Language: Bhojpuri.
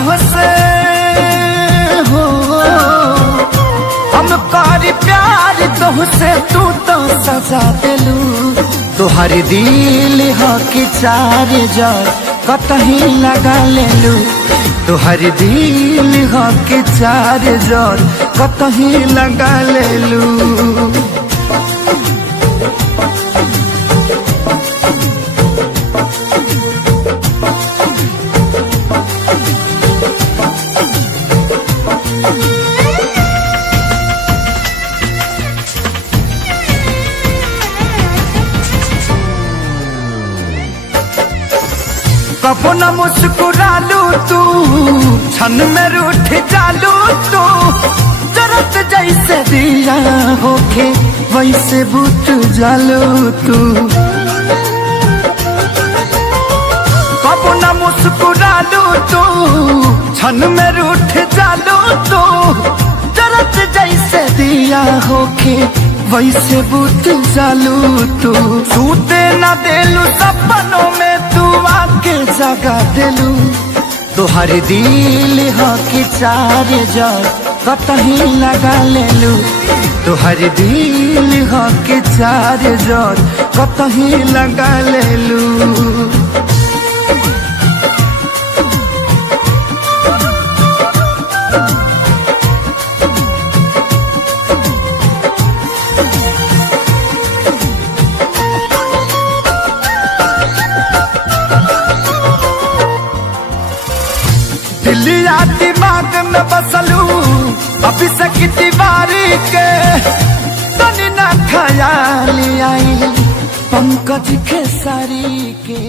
तोहसे हो, हम करी प्यार तोहसे, तू तो सजा दिलू। तोहर दिल हो कि चार जार कतही लगा लेलू। तोहर दिल हो कि चार जार कतही लगा लेलू। कबो न मुस्कुरालू तू, क्षण में रूठ जालू तू। जरत जैसे दिया होके वैसे बुझ जालू तू। कबो न मुस्कुरालू तू, क्षण में रूठ जालू तू। जरत जैसे दिया होके वैसे बुझ जालू तू। सूते न देलू सपनों में तू आके जगा दिलू। तोहर दिल हो कि चार जार कतही लगा लेलू। तोहर दिल हो कि चार जार कतही लगा लेलू। दिलिया दिमाग में बसलू अभी से की दीवारी के। तनी ना ख्याल आई पंकज खेसारी के।